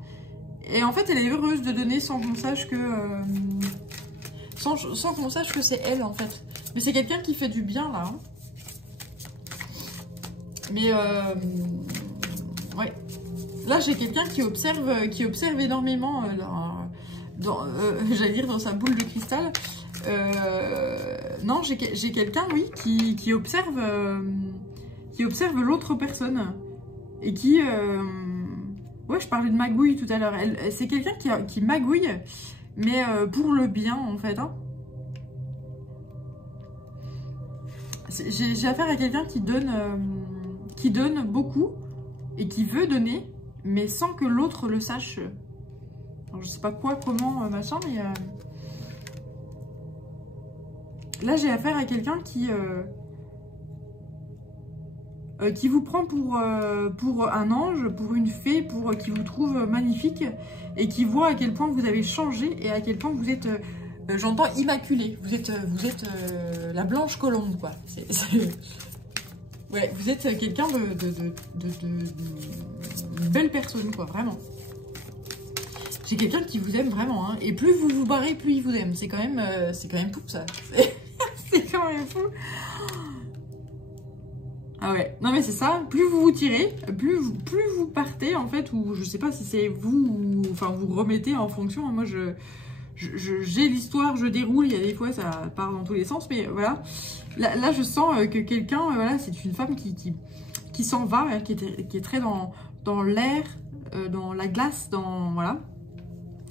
Et en fait, elle est heureuse de donner sans qu'on sache que... sans qu'on sache que c'est elle, en fait. Mais c'est quelqu'un qui fait du bien, là. Hein. Mais ouais, là j'ai quelqu'un qui observe énormément j'allais dire dans sa boule de cristal. Non, j'ai quelqu'un, oui, qui observe l'autre personne et qui Ouais, je parlais de magouille tout à l'heure. C'est quelqu'un qui magouille, mais pour le bien, en fait. Hein. J'ai affaire à quelqu'un qui donne beaucoup et qui veut donner, mais sans que l'autre le sache. Alors, je sais pas quoi, comment, machin, mais... Là, j'ai affaire à quelqu'un qui vous prend pour un ange, pour une fée, qui vous trouve magnifique et qui voit à quel point vous avez changé et à quel point vous êtes, j'entends, immaculée. Vous êtes la blanche colombe, quoi. Ouais, vous êtes quelqu'un de belle personne, quoi, vraiment. C'est quelqu'un qui vous aime vraiment, hein. Et plus vous vous barrez, plus il vous aime. C'est quand même fou, ça. C'est quand même fou. Ah ouais, non mais c'est ça, plus vous vous tirez, plus vous partez en fait, ou je sais pas si c'est vous, ou, enfin vous remettez en fonction. Moi j'ai l'histoire, je déroule, il y a des fois ça part dans tous les sens, mais voilà. Là je sens que quelqu'un, voilà, c'est une femme qui s'en va, qui est très dans l'air, dans la glace, voilà.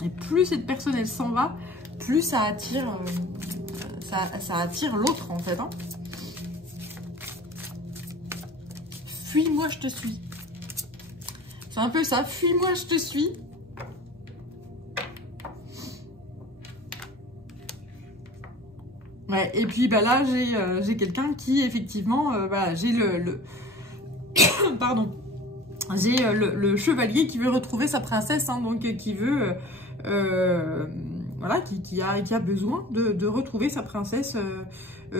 Et plus cette personne elle s'en va, plus ça attire, ça attire l'autre en fait. Hein. Fuis-moi, je te suis. C'est un peu ça. Fuis-moi, je te suis. Ouais, et puis bah là, j'ai quelqu'un qui, effectivement, voilà, j'ai pardon. J'ai le chevalier qui veut retrouver sa princesse, hein, donc qui veut... voilà, qui a besoin de retrouver sa princesse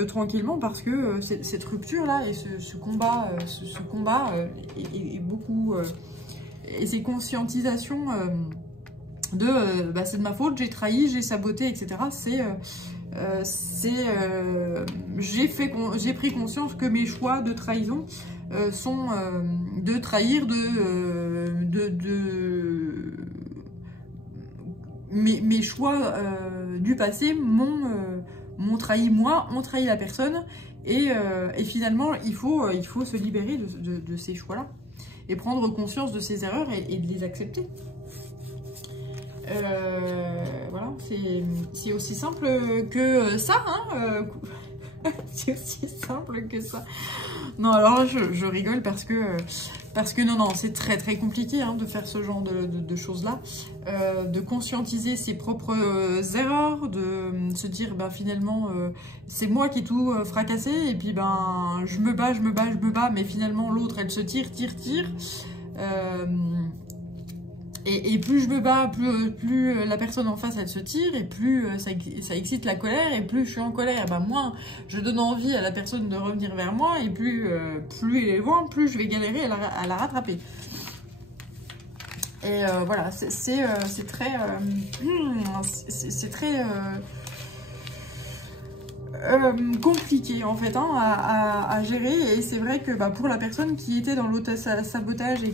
tranquillement, parce que cette rupture-là et ce combat, est beaucoup... et ces conscientisations c'est de ma faute, j'ai trahi, j'ai saboté, etc. J'ai pris conscience que mes choix de trahison sont de trahir, mes choix du passé m'ont trahi moi, ont trahi la personne, et finalement il faut se libérer de ces choix-là et prendre conscience de ses erreurs et de les accepter. Voilà, c'est aussi simple que ça, hein. C'est aussi simple que ça. Non, alors là, je rigole parce que non, c'est très très compliqué, hein, de faire ce genre de choses-là, de conscientiser ses propres erreurs, de se dire, ben finalement, c'est moi qui ai tout fracassé, et puis ben je me bats, mais finalement l'autre, elle se tire. Et plus je me bats, plus la personne en face elle se tire, et plus ça excite la colère, et plus je suis en colère, ben moins je donne envie à la personne de revenir vers moi, et plus elle est loin, plus je vais galérer à la rattraper. Et voilà, c'est très compliqué en fait, hein, à gérer, et c'est vrai que bah, pour la personne qui était dans l'auto-sabotage et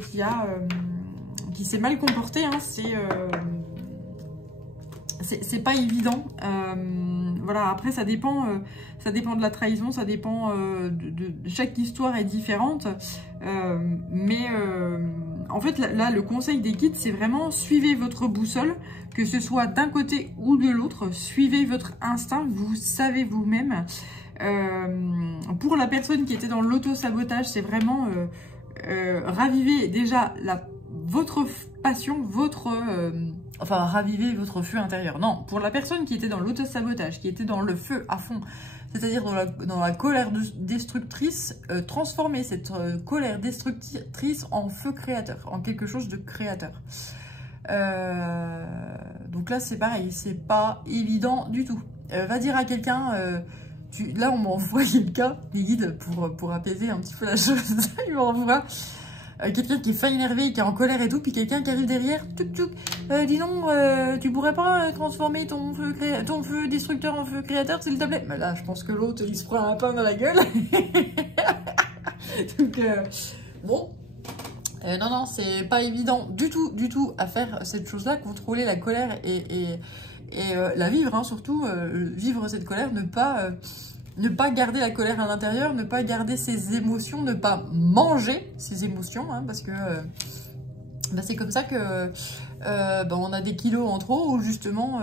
qui s'est mal comporté, hein, c'est pas évident. Voilà, après ça dépend de la trahison, ça dépend de chaque histoire est différente, mais en fait là le conseil des guides, c'est vraiment suivez votre boussole, que ce soit d'un côté ou de l'autre, suivez votre instinct, vous savez vous-même. Pour la personne qui était dans l'auto-sabotage, c'est vraiment raviver déjà votre passion, enfin, raviver votre feu intérieur. Non, pour la personne qui était dans l'auto-sabotage, qui était dans le feu à fond, c'est-à-dire dans la colère destructrice, transformer cette colère destructrice en feu créateur, en quelque chose de créateur. Donc là, c'est pareil, c'est pas évident du tout. Va dire à quelqu'un... là, on m'envoie quelqu'un, les guides, pour apaiser un petit peu la chose. Ils m'envoient quelqu'un qui est fin énervé, qui est en colère et tout, puis quelqu'un qui arrive derrière, dis donc, tu pourrais pas transformer ton feu destructeur en feu créateur, s'il te plaît? Mais là, je pense que l'autre, il se prend un pain dans la gueule. Donc, bon. Non, c'est pas évident du tout à faire cette chose-là, contrôler la colère et la vivre, hein, surtout, vivre cette colère, ne pas garder la colère à l'intérieur, ne pas garder ses émotions, ne pas manger ses émotions, hein, parce que bah, c'est comme ça que bah, on a des kilos en trop, ou justement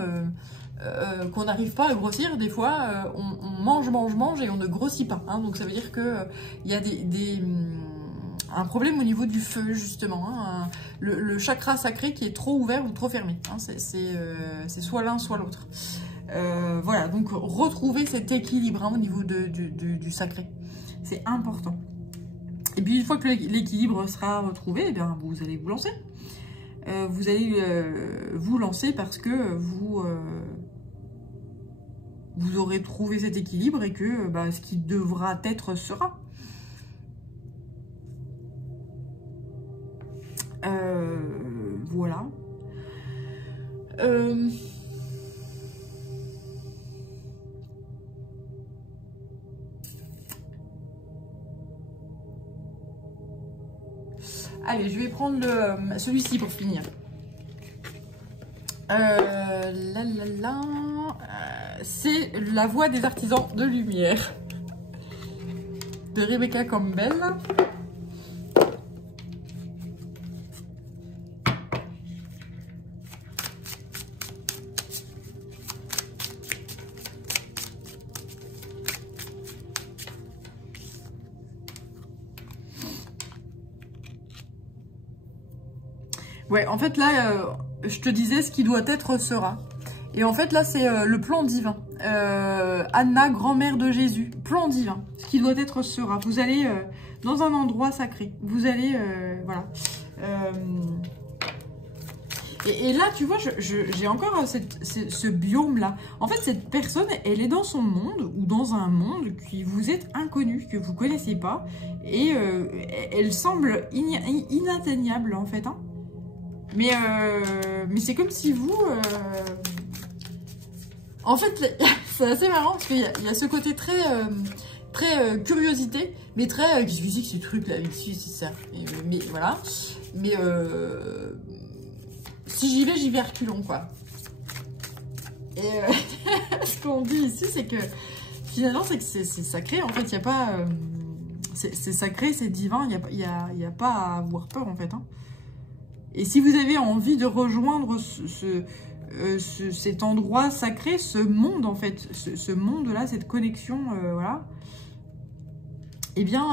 qu'on n'arrive pas à grossir. Des fois, on mange et on ne grossit pas. Hein. Donc ça veut dire qu'il y a un problème au niveau du feu, justement. Hein. Le chakra sacré qui est trop ouvert ou trop fermé. Hein. C'est soit l'un, soit l'autre. Voilà, donc retrouver cet équilibre hein, au niveau du sacré. C'est important. Et puis une fois que l'équilibre sera retrouvé, eh bien, vous allez vous lancer. Vous allez vous lancer parce que vous aurez trouvé cet équilibre et que bah, ce qui devra être sera. Voilà. Allez, je vais prendre celui-ci pour finir. C'est La Voix des artisans de lumière de Rebecca Campbell. Ouais, en fait là, je te disais, ce qui doit être sera. Et en fait là, c'est le plan divin. Anna, grand-mère de Jésus, plan divin. Ce qui doit être sera. Vous allez dans un endroit sacré. Vous allez, voilà. Et là, tu vois, j'ai encore ce biome-là. En fait, cette personne, elle est dans son monde, ou dans un monde qui vous est inconnu, que vous ne connaissez pas. Et elle semble inatteignable, en fait, hein. Mais c'est comme si vous... En fait, c'est assez marrant parce qu'il y a ce côté très, curiosité, mais très... Qu'est-ce que c'est que ce truc-là ici, c'est ça. Mais voilà. Mais si j'y vais reculons, quoi. Et ce qu'on dit ici, c'est que finalement, c'est que c'est sacré. En fait, il n'y a pas... c'est sacré, c'est divin. Il n'y a pas à avoir peur, en fait, hein. Et si vous avez envie de rejoindre cet endroit sacré, ce monde en fait, ce monde-là, cette connexion, voilà, eh bien,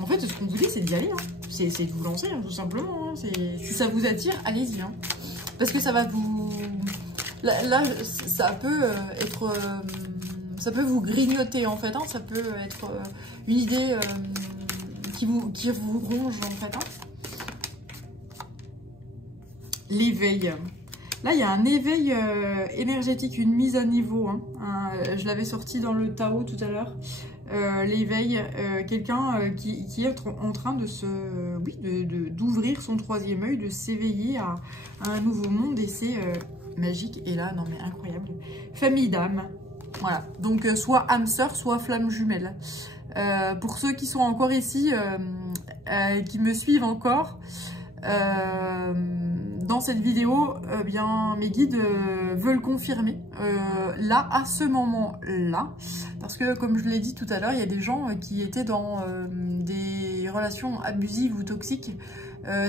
en fait, ce qu'on vous dit, c'est d'y aller, hein. C'est de vous lancer, hein, tout simplement. Hein. Si ça vous attire, allez-y. Hein. Parce que ça va vous... Là ça peut être... ça peut vous grignoter, en fait. Hein. Ça peut être une idée qui vous ronge, en fait. Hein. L'éveil. Là, il y a un éveil énergétique, une mise à niveau. Hein. Je l'avais sorti dans le Tao tout à l'heure. L'éveil, quelqu'un qui est en train de d'ouvrir son troisième œil, de s'éveiller à un nouveau monde. Et c'est magique. Et là, non mais incroyable. Famille d'âme. Voilà. Donc, soit âme sœur, soit flamme jumelle. Pour ceux qui sont encore ici, qui me suivent encore... dans cette vidéo, bien mes guides veulent confirmer là, à ce moment-là, parce que comme je l'ai dit tout à l'heure, il y a des gens qui étaient dans des relations abusives ou toxiques.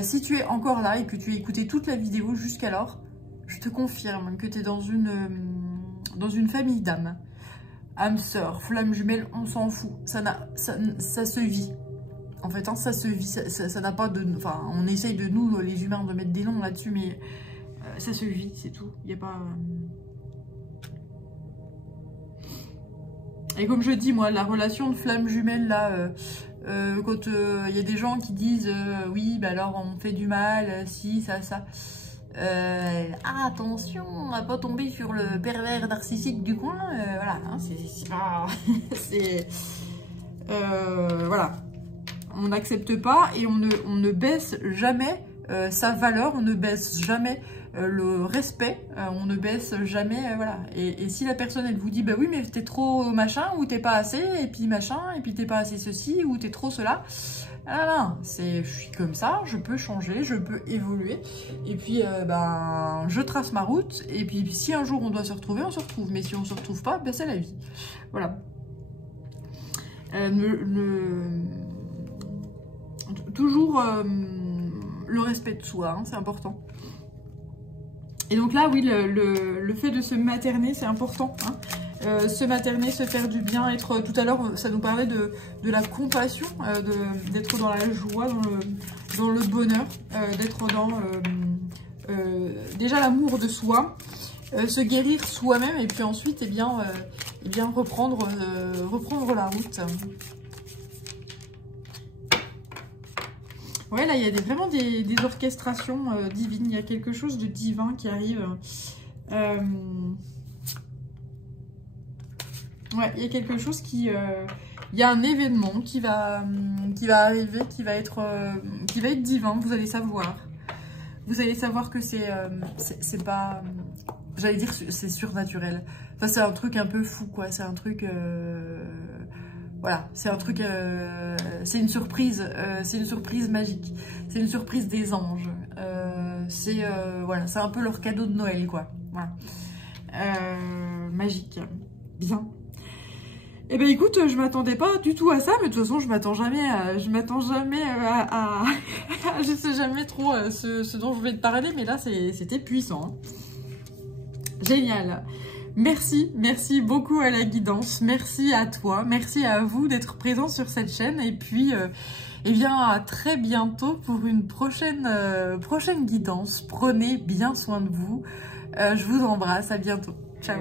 Si tu es encore là et que tu as écouté toute la vidéo jusqu'alors, je te confirme que tu es dans une famille d'âmes. Âme sœur, flamme jumelle, on s'en fout, ça se vit. En fait, hein, ça se vit, ça n'a pas de... Enfin, on essaye de nous, les humains, de mettre des noms là-dessus, mais ça se vit, c'est tout. Il n'y a pas... Et comme je dis, moi, la relation de flamme jumelle, là, quand il y a des gens qui disent oui, bah alors on fait du mal, si, ça... attention à pas tomber sur le pervers narcissique du coin, voilà, hein, c'est pas... c'est... voilà. On n'accepte pas et on ne baisse jamais sa valeur, on ne baisse jamais le respect, on ne baisse jamais, voilà. Et si la personne, elle vous dit, bah oui, mais t'es trop machin, ou t'es pas assez, et puis machin, et puis t'es pas assez ceci, ou t'es trop cela, ah non, je suis comme ça, je peux changer, je peux évoluer, et puis ben, je trace ma route, et puis si un jour on doit se retrouver, on se retrouve, mais si on se retrouve pas, ben c'est la vie, voilà. Toujours le respect de soi, hein, c'est important. Et donc là, oui, le fait de se materner, c'est important. Hein. Se materner, se faire du bien, être... Tout à l'heure, ça nous parlait de la compassion, d'être dans la joie, dans le bonheur, d'être dans déjà l'amour de soi, se guérir soi-même et puis ensuite, eh bien reprendre la route. Ouais, là, il y a vraiment des orchestrations divines. Il y a quelque chose de divin qui arrive. Ouais, il y a quelque chose qui... il y a un événement qui va arriver, qui va être divin. Vous allez savoir. Vous allez savoir que c'est pas... J'allais dire c'est surnaturel. Enfin, c'est un truc un peu fou, quoi. C'est un truc... Voilà, c'est un truc... c'est une surprise magique. C'est une surprise des anges. Voilà, c'est un peu leur cadeau de Noël, quoi. Voilà. Magique. Bien. Eh ben écoute, je m'attendais pas du tout à ça, mais de toute façon je m'attends jamais à je sais jamais trop ce dont je vais te parler, mais là c'était puissant. Hein. Génial. Merci beaucoup à la guidance, merci à toi, merci à vous d'être présents sur cette chaîne, et puis eh bien à très bientôt pour une prochaine guidance. Prenez bien soin de vous, je vous embrasse, à bientôt, ciao.